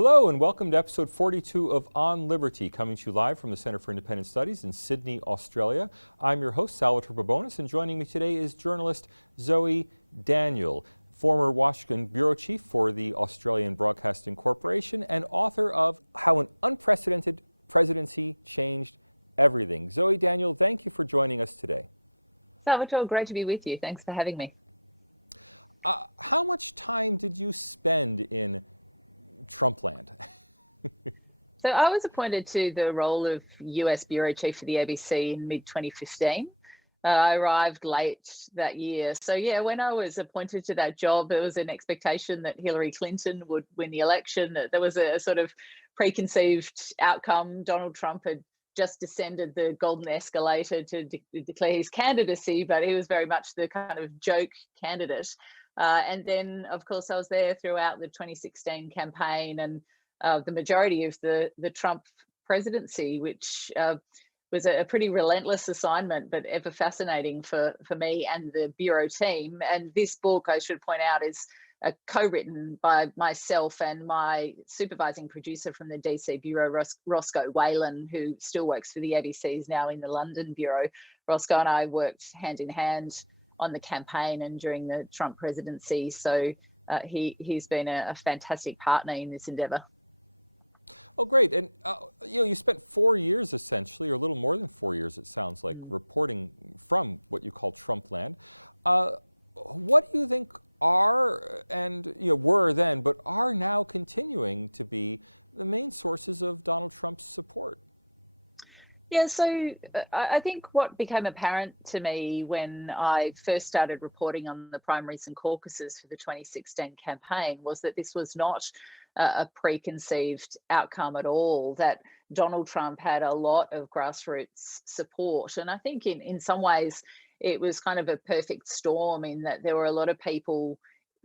Hello and welcome to episode 42 of On Liberty, coming to you live from the Centre for Independent Studies in Sydney, Australia. I'm your host, Salvatore Babonis, and joining me today is journalist Zoe Daniel, former Washington bureau chief for the Australian Broadcasting Corporation and author of How an Unprecedented Presidency Changed Everything. Zoe Daniel, thank you for joining us today. Salvatore, great to be with you. Thanks for having me. How much time did you spend in Trumpland? So I was appointed to the role of US bureau chief for the ABC in mid-2015. I arrived late that year. So yeah, when I was appointed to that job, there was an expectation that Hillary Clinton would win the election. There was a sort of preconceived outcome. Donald Trump had just descended the golden escalator to declare his candidacy, but he was very much the kind of joke candidate. And then, of course, I was there throughout the 2016 campaign and the majority of the Trump presidency, which was a pretty relentless assignment, but ever fascinating for me and the bureau team. And this book, I should point out, is co-written by myself and my supervising producer from the DC bureau, Roscoe Whalen, who still works for the ABC, is now in the London bureau. Roscoe and I worked hand in hand on the campaign and during the Trump presidency. So he's been a fantastic partner in this endeavor. Oh, great. And you spent 4 years essentially, or a little more than 4 years, it sounds like, reporting from what you call Trumpland. What do you think are, and were then, but are now continuing to be the main sources of Donald Trump's support? Yeah, so I think what became apparent to me when I first started reporting on the primaries and caucuses for the 2016 campaign was that this was not a preconceived outcome at all, that Donald Trump had a lot of grassroots support. And I think in some ways it was kind of a perfect storm in that there were a lot of people,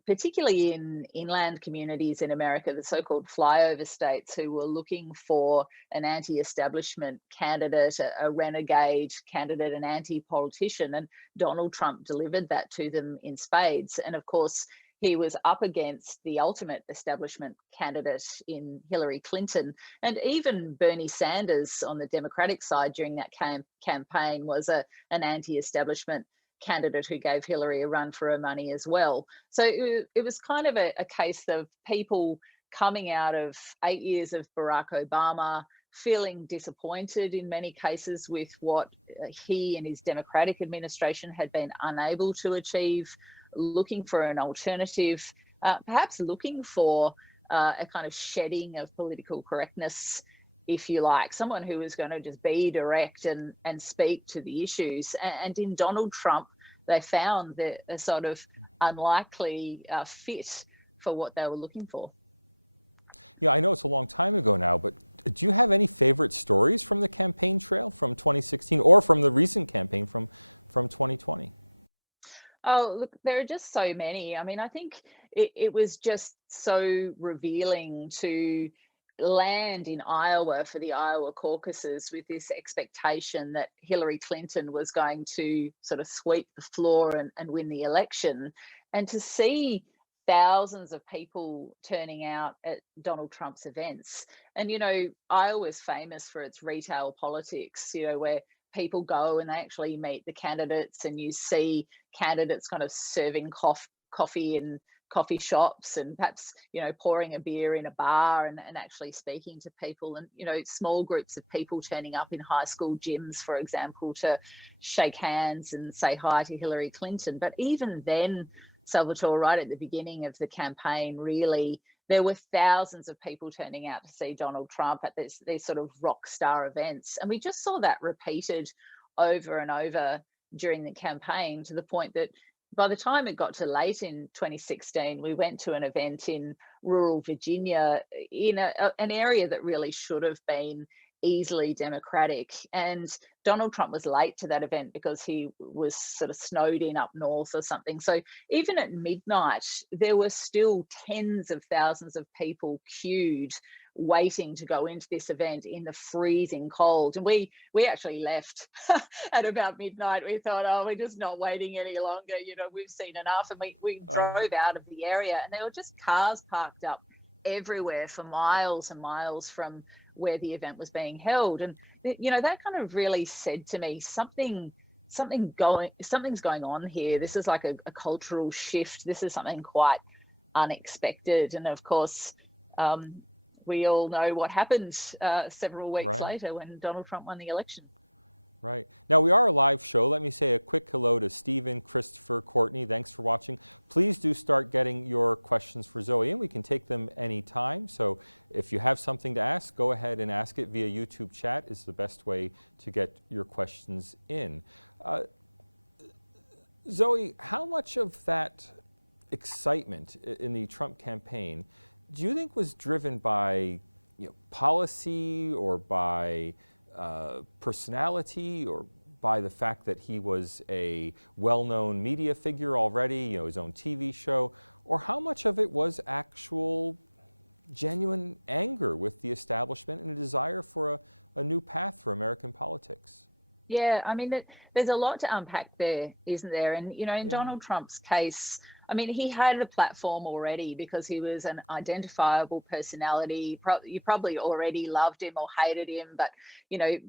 particularly in inland communities in America, the so-called flyover states, who were looking for an anti-establishment candidate, a renegade candidate, an anti-politician, and Donald Trump delivered that to them in spades. And of course, he was up against the ultimate establishment candidate in Hillary Clinton. And even Bernie Sanders on the Democratic side during that campaign was an anti-establishment candidate who gave Hillary a run for her money as well. So it was kind of a case of people coming out of 8 years of Barack Obama, feeling disappointed in many cases with what he and his Democratic administration had been unable to achieve, looking for an alternative, perhaps looking for a kind of shedding of political correctness, if you like, someone who was going to just be direct and speak to the issues. And in Donald Trump, they found that a sort of unlikely fit for what they were looking for. Yeah, I know it's a long time ago now, but do you have any favorite stories from the campaign trail from 2016 or from the recent campaign from 2020? Oh, look, there are just so many. I mean, I think it was just so revealing to land in Iowa for the Iowa caucuses with this expectation that Hillary Clinton was going to sort of sweep the floor and win the election. And to see thousands of people turning out at Donald Trump's events. And, Iowa's famous for its retail politics, where people go and they actually meet the candidates and you see candidates kind of serving coffee in coffee shops and perhaps, pouring a beer in a bar and actually speaking to people, and, small groups of people turning up in high school gyms, for example, to shake hands and say hi to Hillary Clinton. But even then, Salvatore, right at the beginning of the campaign, really, there were thousands of people turning out to see Donald Trump at these sort of rock star events. And we just saw that repeated over and over during the campaign, to the point that by the time it got to late in 2016, we went to an event in rural Virginia in an area that really should have been easily Democratic. And Donald Trump was late to that event because he was sort of snowed in up north or something. So even at midnight, there were still tens of thousands of people queued waiting to go into this event in the freezing cold. And we actually left at about midnight. We thought, oh, we're just not waiting any longer. We've seen enough. And we drove out of the area, and there were just cars parked up everywhere for miles and miles from where the event was being held. And that kind of really said to me, something's going on here. Right. This is like a cultural shift. This is something quite unexpected. And of course, we all know what happened several weeks Right. later when Donald Trump won the election. Right. Now, we are a live show. Let me say a quick hello to Stephen, Christopher, Courtney. Thanks for watching. Please do start getting your questions for Zoe in. We can take them anytime. So if you have something to ask, go ahead and ask it via YouTube chat is the best way to get your questions in. Zoe, how much of that excitement in the Trump campaign do you think was driven by policy or by personality or by the fact that he was a well-known media figure already, his own TV show, or how much of it was actual genuine anger with the establishment and a desire for a new path for American politics? Yeah, I mean, there's a lot to unpack there, isn't there? And, in Yeah. Donald Trump's case, I mean, he had a platform already because he was an identifiable personality. You probably already loved him or hated him, but,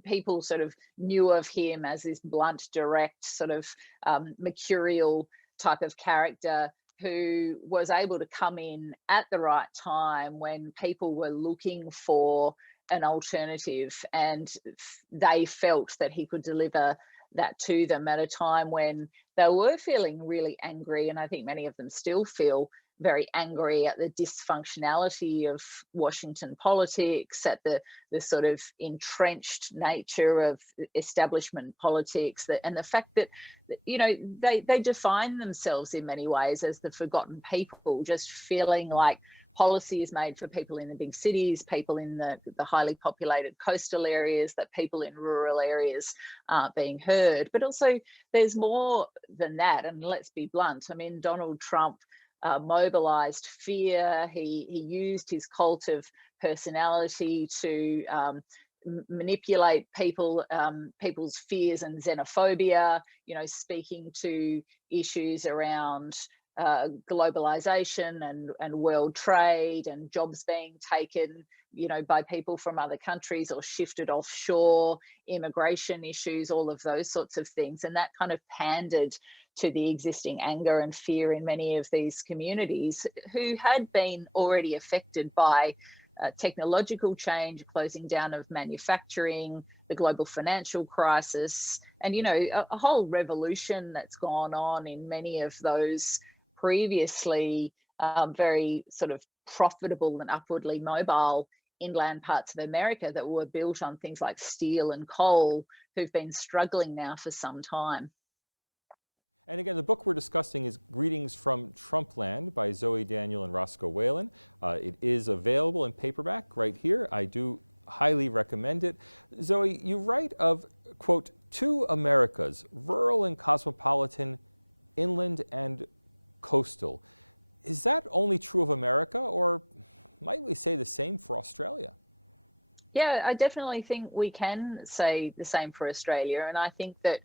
people sort of knew of him as this blunt, direct, sort of mercurial type of character who was able to come in at the right time when people were looking for an alternative, and they felt that he could deliver that to them at a time when they were feeling really angry. And I think many of them still feel very angry at the dysfunctionality of Washington politics, at the sort of entrenched nature of establishment politics, and the fact that they define themselves in many ways as the forgotten people, just feeling like policy is made for people in the big cities, people in the highly populated coastal areas, that people in rural areas aren't being heard. But also there's more than that. And let's be blunt. I mean, Donald Trump mobilized fear. He used his cult of personality to manipulate people's fears and xenophobia, speaking to issues around globalization and world trade and jobs being taken, by people from other countries or shifted offshore, immigration issues, all of those sorts of things. And that kind of pandered to the existing anger and fear in many of these communities who had been already affected by technological change, closing down of manufacturing, the global financial crisis, and a whole revolution that's gone on in many of those previously very sort of profitable and upwardly mobile inland parts of America that were built on things like steel and coal, who've been struggling now for some time. And again, the book we're discussing is Greetings from Trumpland by Zoe Daniel and Roscoe Whalen. It is available in paperback right here. I do highly recommend it. Zoe, you write of, quote, two Americas, rural and cosmopolitan, inland and coastal. Is that only true of America, or might we say the same for Australia? Yeah, I definitely think we can say the same for Australia. And I think that,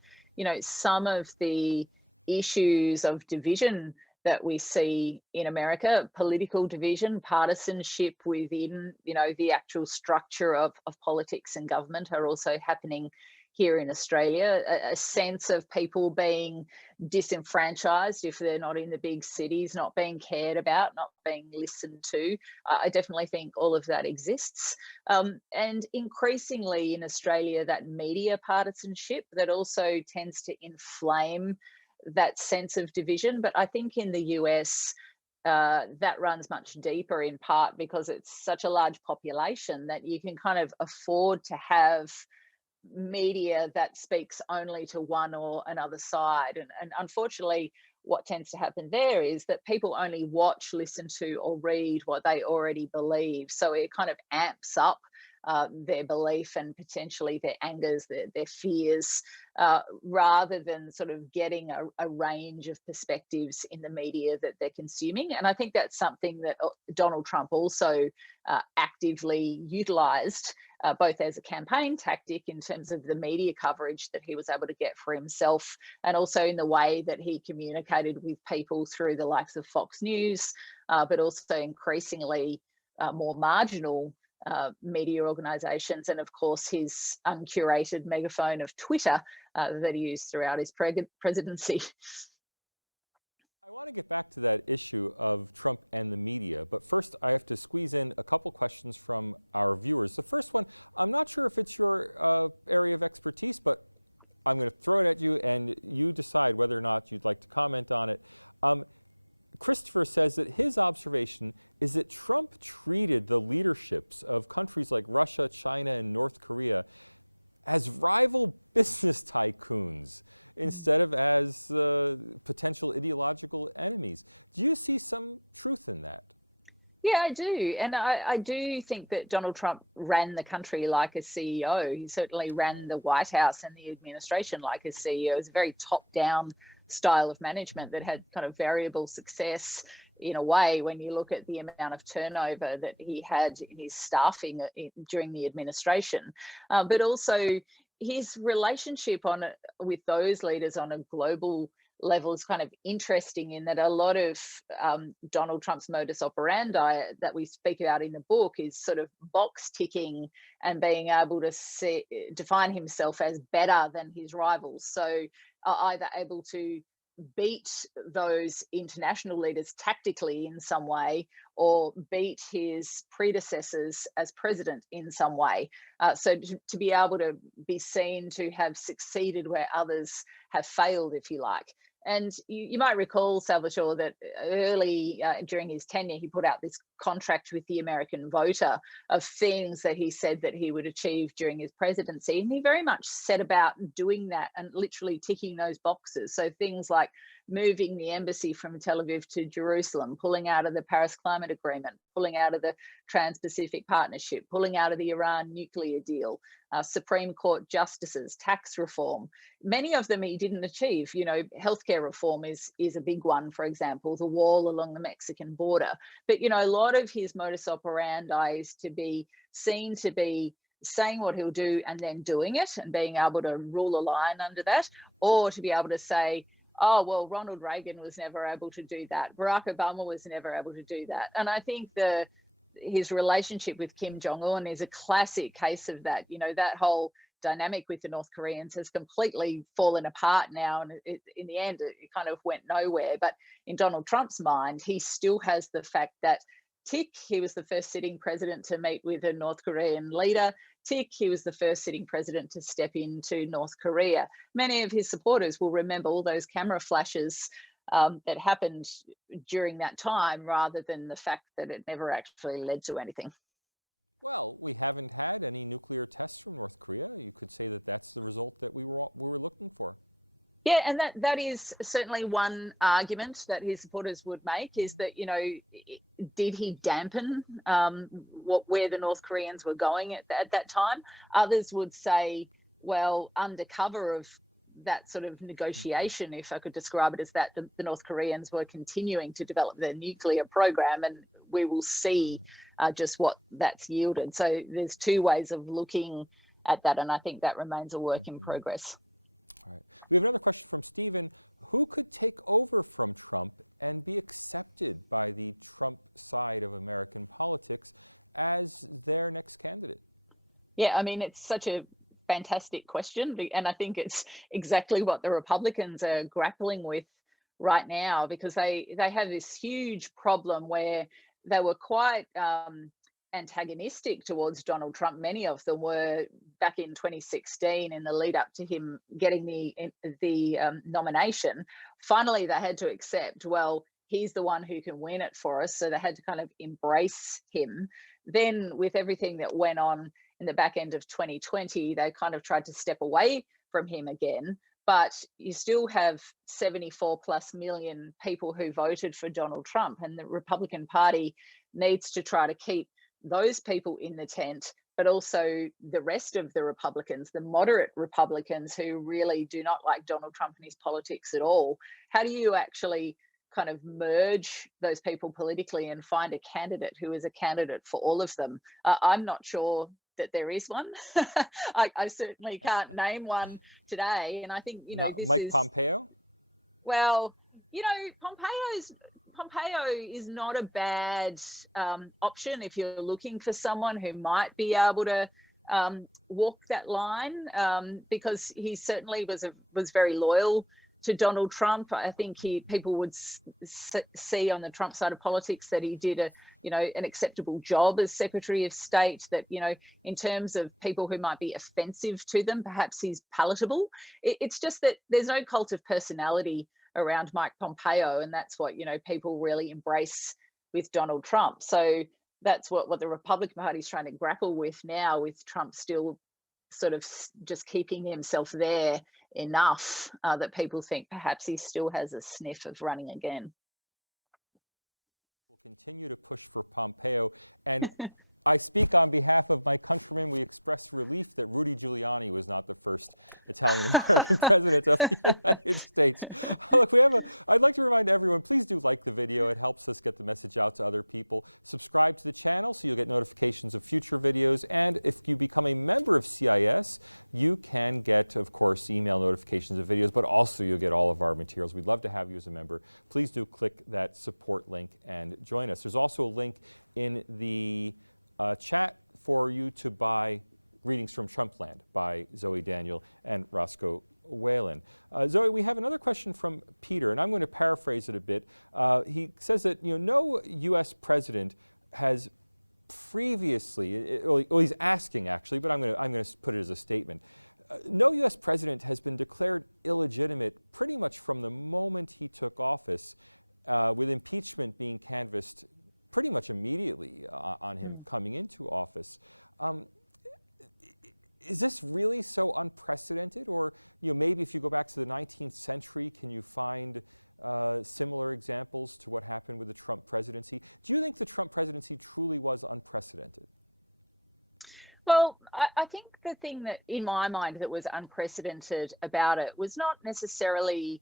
some of the issues of division that we see in America, political division, partisanship within, the actual structure of politics and government, are also happening here in Australia. A sense of people being disenfranchised if they're not in the big cities, not being cared about, not being listened to. I definitely think all of that exists. And increasingly in Australia, that media partisanship that also tends to inflame that sense of division. But I think in the US, that runs much deeper, in part because it's such a large population that you can kind of afford to have media that speaks only to one or another side. And unfortunately, what tends to happen there is that people only watch, listen to, or read what they already believe. So it kind of amps up their belief and potentially their angers, their fears, rather than sort of getting a range of perspectives in the media that they're consuming. And I think that's something that Donald Trump also actively utilised, both as a campaign tactic in terms of the media coverage that he was able to get for himself, and also in the way that he communicated with people through the likes of Fox News, but also increasingly more marginal media organisations, and of course his uncurated megaphone of Twitter that he used throughout his presidency. I want to get back to that issue of Trump and the media, but first I have to squeeze in a couple questions from our viewers. The first one, I'm not sure if it's your area of expertise, but I'm going to throw it at you and you decide whether or not you'd like to comment on it. Christopher says that his observation is that Trump treated the leaderships of countries like Russia, China, and North Korea as rival business tycoons instead of as potential ideological enemies. Do you see some truth in that? Yeah, I do. And I do think that Donald Trump ran the country like a CEO. He certainly ran the White House and the administration like a CEO. It was a very top-down style of management that had kind of variable success in a way when you look at the amount of turnover that he had in his staffing during the administration. But also his relationship with those leaders on a global level is kind of interesting in that a lot of Donald Trump's modus operandi that we speak about in the book is sort of box ticking and being able to define himself as better than his rivals. So either able to beat those international leaders tactically in some way or beat his predecessors as president in some way. So to be able to be seen to have succeeded where others have failed, if you like. And you might recall, Salvatore, that early during his tenure, he put out this contract with the American voter of things that he said that he would achieve during his presidency. And he very much set about doing that and literally ticking those boxes. So things like moving the embassy from Tel Aviv to Jerusalem, pulling out of the Paris Climate Agreement, pulling out of the Trans-Pacific Partnership, pulling out of the Iran nuclear deal, Supreme Court justices, tax reform. Many of them he didn't achieve. You know, healthcare reform is a big one, for example, the wall along the Mexican border. But, you know, a lot of his modus operandi is to be seen to be saying what he'll do and then doing it and being able to rule a line under that, or to be able to say, oh, well, Ronald Reagan was never able to do that. Barack Obama was never able to do that. And I think his relationship with Kim Jong-un is a classic case of that. You know, that whole dynamic with the North Koreans has completely fallen apart now. And in the end, it kind of went nowhere. But in Donald Trump's mind, he still has the fact that tick, he was the first sitting president to meet with a North Korean leader. Tick, he was the first sitting president to step into North Korea. Many of his supporters will remember all those camera flashes that happened during that time rather than the fact that it never actually led to anything. Well, we haven't had any nuclear tests from North Korea. You could say that that's the result that we were looking for. Yeah, and that is certainly one argument that his supporters would make, is that, you know, did he dampen where the North Koreans were going at that time? Others would say, well, under cover of that sort of negotiation, if I could describe it as that, the North Koreans were continuing to develop their nuclear program, and we will see just what that's yielded. So there's two ways of looking at that, and I think that remains a work in progress. All right. We have another question from Stephen. Who could take over from Trump and be accepted by the Trump side of American politics as their next candidate? Yeah, I mean, it's such a fantastic question, and I think it's exactly what the Republicans are grappling with right now, because they have this huge problem where they were quite antagonistic towards Donald Trump. Many of them were back in 2016 in the lead up to him getting the nomination. Finally, they had to accept, well, he's the one who can win it for us. So they had to kind of embrace him. Then with everything that went on in the back end of 2020, they kind of tried to step away from him again. But you still have 74 plus million people who voted for Donald Trump, and the Republican Party needs to try to keep those people in the tent, but also the rest of the Republicans, the moderate Republicans who really do not like Donald Trump and his politics at all. How do you actually kind of merge those people politically and find a candidate who is a candidate for all of them? I'm not sure that there is one. I certainly can't name one today. And I think, you know, Not Mike Pompeo? Well, you know, Pompeo is not a bad option if you're looking for someone who might be able to walk that line, because he certainly was very loyal to Donald Trump. I think people would see on the Trump side of politics that he did an acceptable job as Secretary of State, that, in terms of people who might be offensive to them, perhaps he's palatable. It's just that there's no cult of personality around Mike Pompeo, and that's what, people really embrace with Donald Trump. So that's what the Republican Party is trying to grapple with now, with Trump still sort of just keeping himself there enough that people think perhaps he still has a sniff of running again. We'll continue to push for Pompeo. And I speak on behalf of my countrymen. We express relief that Rudy Giuliani was not the first Italian-American president of the United States. Look, I'd like to remind everyone, please do like the video. It helps us get the message out to other people. Subscribe to the channel so you'll get notifications of future videos. And if you become a member of CIS, you can get, of course, email notifications of videos, but also you'll get all of our materials. We'd love to have you as a member. Please do click that support link and join us. There's also a link in the chat for you to buy Readings from Trumpland by Zoe Daniel and Roscoe Whalen. Zoe, we have another question from Peter, and I'm going to paraphrase it a bit. He says that no U.S. president has previously, well, he's asking actually, but I'm going to put it as a statement. No U.S. president has been declared illegitimate pretty much from the moment he took office, with impeachment being canvassed pretty much immediately on him coming into office. Is this really so unprecedented? Or maybe if you go back to the 19th century, can you find similar examples to what happened with the Trump presidency? Do you think the Trump presidency truly was unprecedented? Well, I think the thing that, in my mind, that was unprecedented about it was not necessarily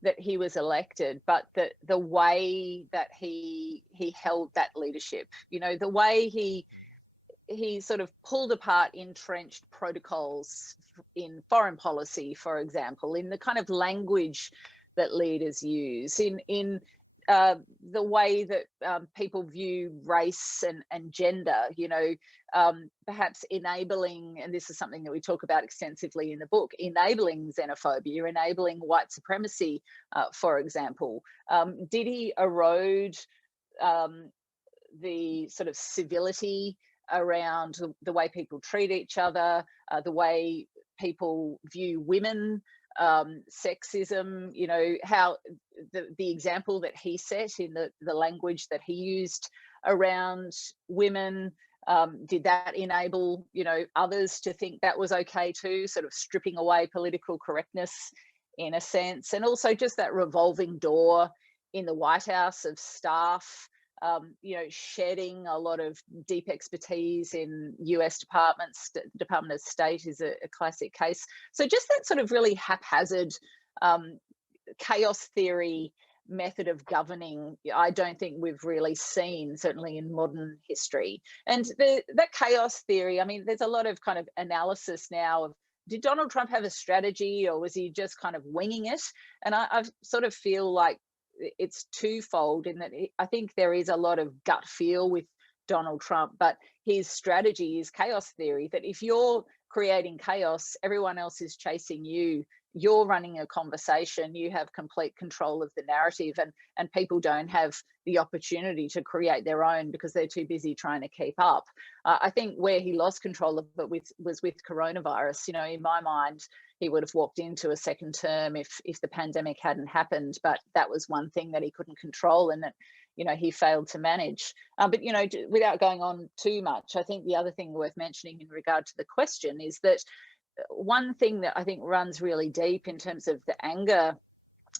that he was elected, but the way that he held that leadership, the way he sort of pulled apart entrenched protocols in foreign policy, for example, in the kind of language that leaders use, in the way that people view race and gender, perhaps enabling, and this is something that we talk about extensively in the book, enabling xenophobia, enabling white supremacy, for example. Did he erode the sort of civility around the way people treat each other, the way people view women, sexism, how the example that he set in the language that he used around women, did that enable, others to think that was okay too, sort of stripping away political correctness in a sense, and also just that revolving door in the White House of staff, shedding a lot of deep expertise in US departments. Department of State is a classic case. So just that sort of really haphazard chaos theory method of governing, I don't think we've really seen, certainly in modern history. And that chaos theory, I mean, there's a lot of kind of analysis now of, did Donald Trump have a strategy, or was he just kind of winging it? And I sort of feel like it's twofold, in that I think there is a lot of gut feel with Donald Trump, but his strategy is chaos theory, that if you're creating chaos, everyone else is chasing you. You're running a conversation, you have complete control of the narrative, and people don't have the opportunity to create their own because they're too busy trying to keep up. I think where he lost control of it was with coronavirus. In my mind, he would have walked into a second term if the pandemic hadn't happened, but that was one thing that he couldn't control and that, he failed to manage. But, without going on too much, I think the other thing worth mentioning in regard to the question is that one thing that I think runs really deep in terms of the anger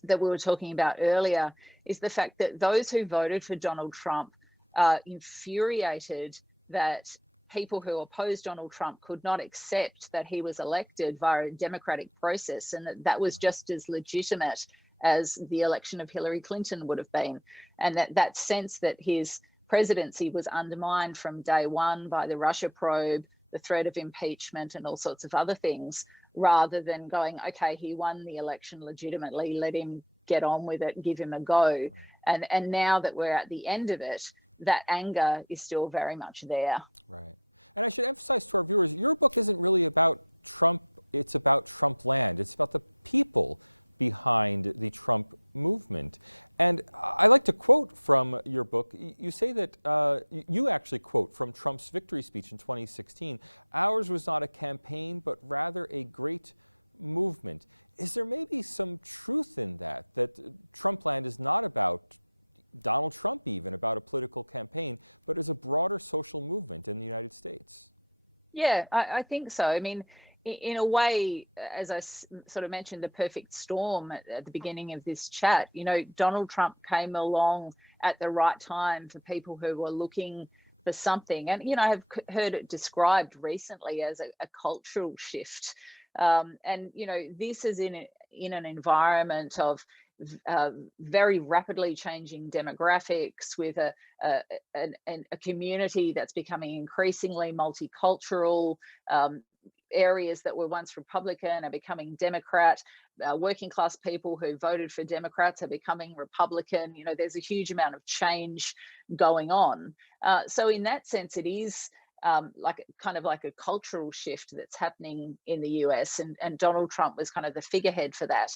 that we were talking about earlier is the fact that those who voted for Donald Trump are infuriated that people who opposed Donald Trump could not accept that he was elected via a democratic process, and that was just as legitimate as the election of Hillary Clinton would have been. And that sense that his presidency was undermined from day one by the Russia probe, the threat of impeachment, and all sorts of other things, rather than going, okay, he won the election legitimately, let him get on with it, give him a go. Right. And now that we're at the end of it, that anger is still very much there. Right. And I should emphasize to our viewers, your book isn't really about Trump, it's about Trumpland. It's about the people behind the Trump movement. And I like to quote from your book. You say that, you actually quote from Trump's victory speech in 2016, "Ours was not a campaign, but rather a great movement." Is there maybe some truth in that Trumpland is not about Donald Trump, even about a political campaign, but as a broader social movement in the United States? Yeah, I think so. I mean, in a way, as I sort of mentioned, the perfect storm at the beginning of this chat, Donald Trump came along at the right time for people who were looking for something. And, I've heard it described recently as a cultural shift. And, this is in an environment of very rapidly changing demographics, with a community that's becoming increasingly multicultural. Areas that were once Republican are becoming Democrat. Working class people who voted for Democrats are becoming Republican. There's a huge amount of change going on. So in that sense, it is like a cultural shift that's happening in the US, and Donald Trump was kind of the figurehead for that.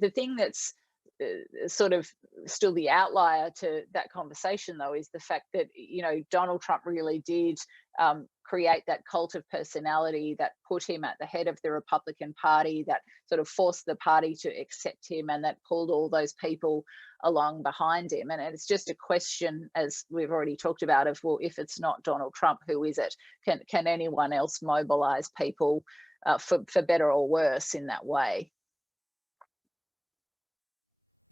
The thing that's sort of still the outlier to that conversation, though, is the fact that Donald Trump really did create that cult of personality that put him at the head of the Republican Party, that sort of forced the party to accept him, and that pulled all those people along behind him. And it's just a question, as we've already talked about, of, well, if it's not Donald Trump, who is it? Can anyone else mobilize people for better or worse in that way?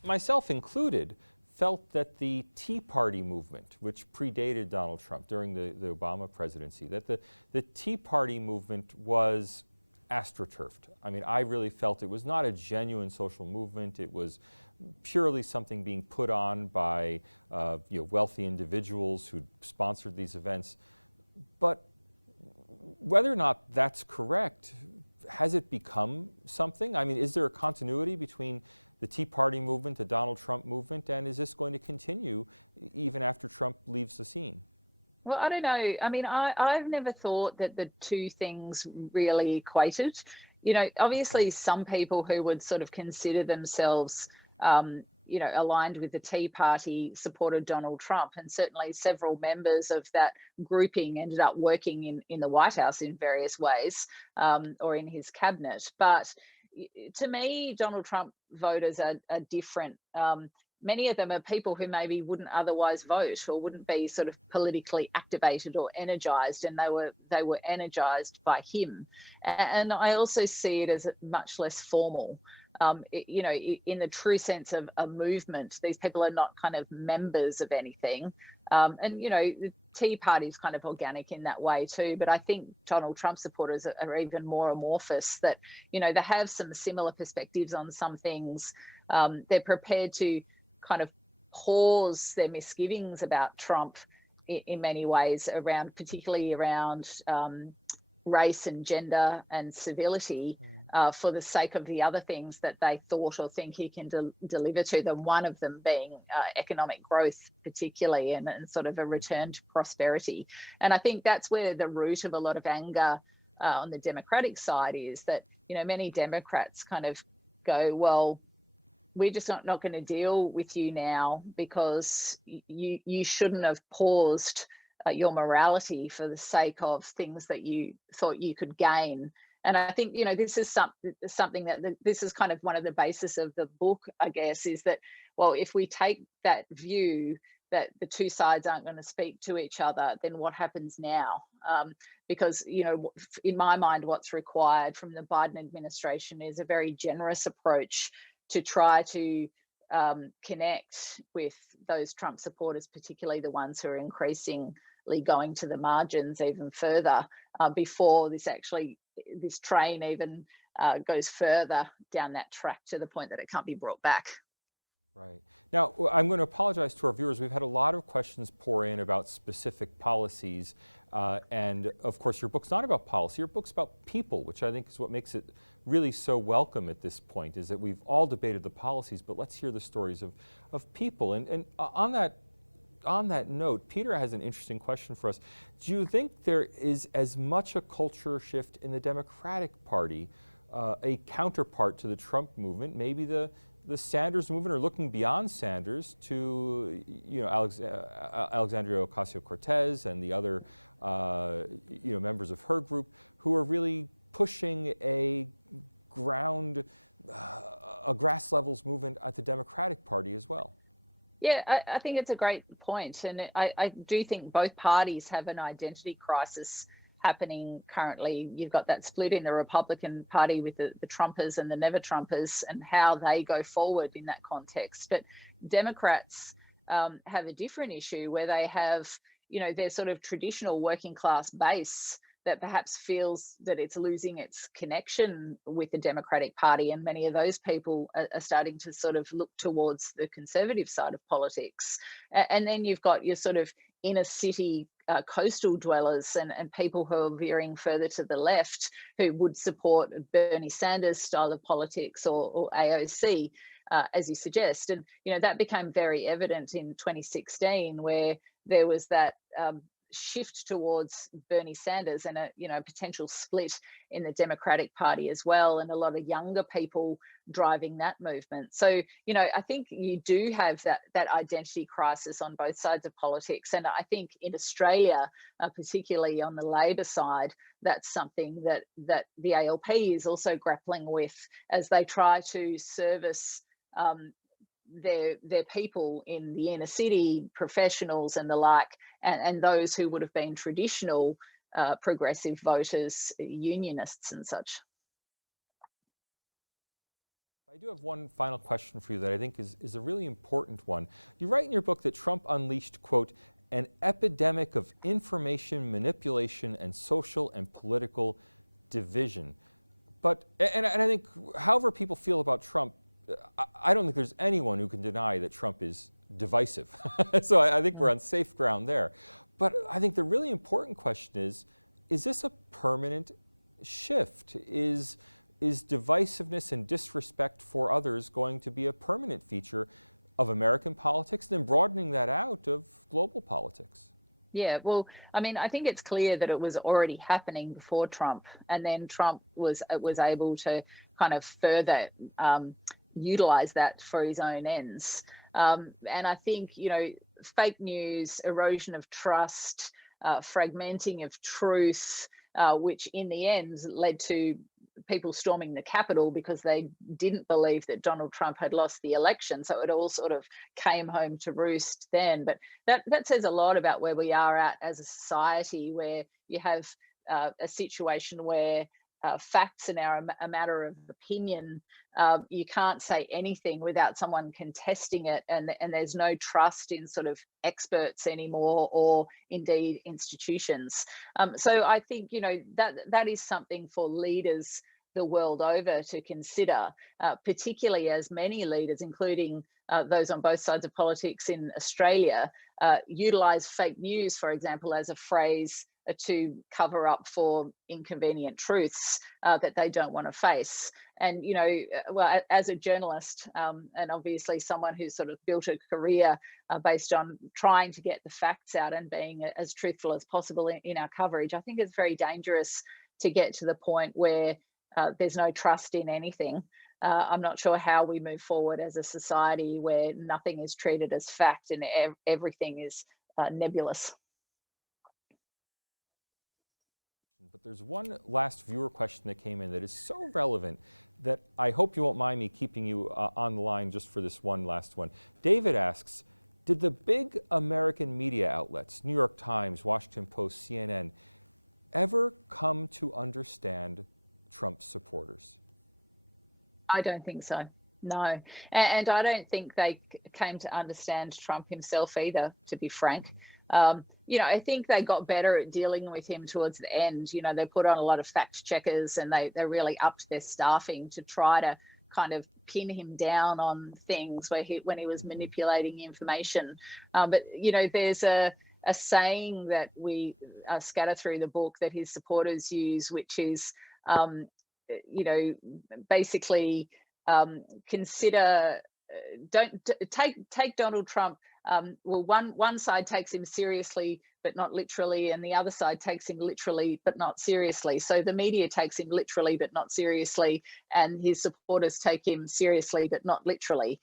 Myself included, felt that the Tea Party movement, which predated Donald Trump during the Obama presidency, that the Tea Party movement was astroturfed. I mean, I really felt it was not a genuine social movement. It was purely something being put on by wealthy individuals who sponsored these events. But whether or not that's correct, has it become something? I mean, is there a continuity between the Tea Party movement, the Donald Trump movement, and is this going to continue even after Trump leaves the scene? Well, I don't know. I mean, I've never thought that the two things really equated. Obviously, some people who would sort of consider themselves, aligned with the Tea Party supported Donald Trump, and certainly several members of that grouping ended up working in the White House in various ways, or in his cabinet. But to me, Donald Trump voters are different. Many of them are people who maybe wouldn't otherwise vote, or wouldn't be sort of politically activated or energized, and they were energized by him. And I also see it as much less formal. In the true sense of a movement, these people are not kind of members of anything. The Tea Party is kind of organic in that way too. But I think Donald Trump supporters are even more amorphous, that, they have some similar perspectives on some things. They're prepared to kind of pause their misgivings about Trump in many ways, particularly around race and gender and civility, for the sake of the other things that they thought or think he can deliver to them, one of them being economic growth particularly, and sort of a return to prosperity. And I think that's where the root of a lot of anger on the Democratic side is, that many Democrats kind of go, well, we're just not going to deal with you now, because you shouldn't have paused your morality for the sake of things that you thought you could gain. And I think, this is something that this is kind of one of the basis of the book, I guess, is that, well, if we take that view that the two sides aren't going to speak to each other, then what happens now? Because, in my mind, what's required from the Biden administration is a very generous approach to try to connect with those Trump supporters, particularly the ones who are increasingly going to the margins even further, before this train even goes further down that track to the point that it can't be brought back. Right. Now, I'm going to apologize to our viewers. We've had a lot of questions pour in about specific policies. And of course, your book's not about policy. Your book's about people, which I think is what makes it really so welcome at this point is that we've all debated the policies, but let's hear the stories of people. And on that note, Peter has an interesting question for us. Do you think there is as much a culture shift in the Democratic Party, a counterpart to the Trump movement, maybe the Sanders movement, or looking beyond Sanders to, Alexandria Ocasio-Cortez and the other, members of her group who are really pushing a grass levels movement at the Democratic Party as well? Yeah, I think it's a great point. And I do think both parties have an identity crisis happening currently. You've got that split in the Republican Party with the Trumpers and the never Trumpers and how they go forward in that context. But Democrats have a different issue where they have, their sort of traditional working class base that perhaps feels that it's losing its connection with the Democratic Party. And many of those people are starting to sort of look towards the conservative side of politics. And then you've got your sort of inner city coastal dwellers and people who are veering further to the left who would support Bernie Sanders style of politics or AOC, as you suggest. And, that became very evident in 2016 where there was that shift towards Bernie Sanders and a potential split in the Democratic Party as well, and a lot of younger people driving that movement. So I think you do have that identity crisis on both sides of politics, and I think in Australia, particularly on the Labor side, that's something that the ALP is also grappling with as they try to service their people in the inner city, professionals and the like, and those who would have been traditional progressive voters, unionists and such. I do have one final question for you that I think is a really important one. You write in your book that Trump unleashed, quote, an epidemic of information manipulation and social and political division. But, and I think however people feel about Trump, I don't think there's anyone who can deny that Trump is divisive. So I think we're on safe ground there. But I think the really important question is this a permanent shift? Is divisiveness and disrespect for others going to be a permanent feature of American politics, and then broadening that out of global politics? Yeah, well, I mean, I think it's clear that it was already happening before Trump, and then Trump was able to kind of further utilize that for his own ends. And I think, fake news, erosion of trust, fragmenting of truth, which in the end led to people storming the Capitol because they didn't believe that Donald Trump had lost the election. So it all sort of came home to roost then. But that says a lot about where we are at as a society, where you have a situation where facts are now a matter of opinion. You can't say anything without someone contesting it, and there's no trust in sort of experts anymore, or indeed institutions. So I think that is something for leaders the world over to consider, particularly as many leaders, including those on both sides of politics in Australia, utilize fake news, for example, as a phrase to cover up for inconvenient truths that they don't want to face. And, well, as a journalist, and obviously someone who's sort of built a career based on trying to get the facts out and being as truthful as possible in our coverage, I think it's very dangerous to get to the point where there's no trust in anything. I'm not sure how we move forward as a society where nothing is treated as fact and everything is nebulous. But there's one last viewer question that came in that is so relevant that I hope you won't mind me keeping you on the line just for this one last one. David asks, did the big American media outlets, New York Times, Washington Post, CNN, ever come to understand Trump's supporters? I don't think so. No. And I don't think they came to understand Trump himself either, to be frank. I think they got better at dealing with him towards the end. They put on a lot of fact checkers, and they really upped their staffing to try to kind of pin him down on things when he was manipulating information. But there's a saying that we scatter through the book that his supporters use, which is basically consider take Donald Trump. Well, one side takes him seriously but not literally, and the other side takes him literally but not seriously. So the media takes him literally but not seriously, and his supporters take him seriously but not literally.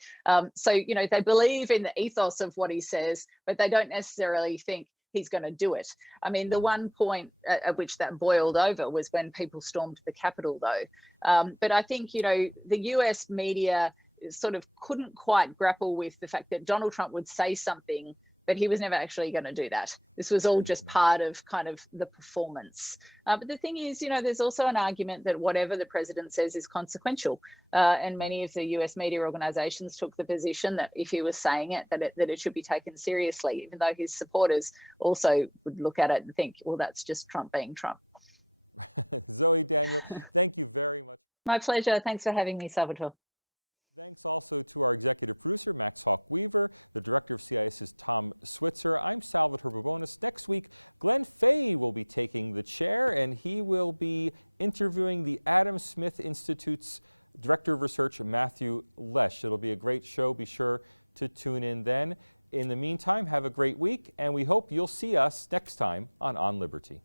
So they believe in the ethos of what he says, but they don't necessarily think he's going to do it. I mean, the one point at which that boiled over was when people stormed the Capitol, though. But I think, the US media sort of couldn't quite grapple with the fact that Donald Trump would say something, but he was never actually going to do that. This was all just part of kind of the performance. But the thing is, there's also an argument that whatever the president says is consequential. And many of the US media organizations took the position that if he was saying it, that it should be taken seriously, even though his supporters also would look at it and think, well, that's just Trump being Trump. Zoe Daniel, thank you very much. My pleasure. Thanks for having me, Salvatore. Thanks also to our executive producer, Max Hawk-Weaver, the director of CIS's Tom Switzer. I'm Salvatore Babonis. Next week, Glenn Fay will be taking the chair, and he will be interviewing the Adam Smith Institute's Director of Research, Matthew Lesh. It'll be a great show. Be sure to tune in then. In the meantime, have a great week, and we hope you'll see us next time on Liberty.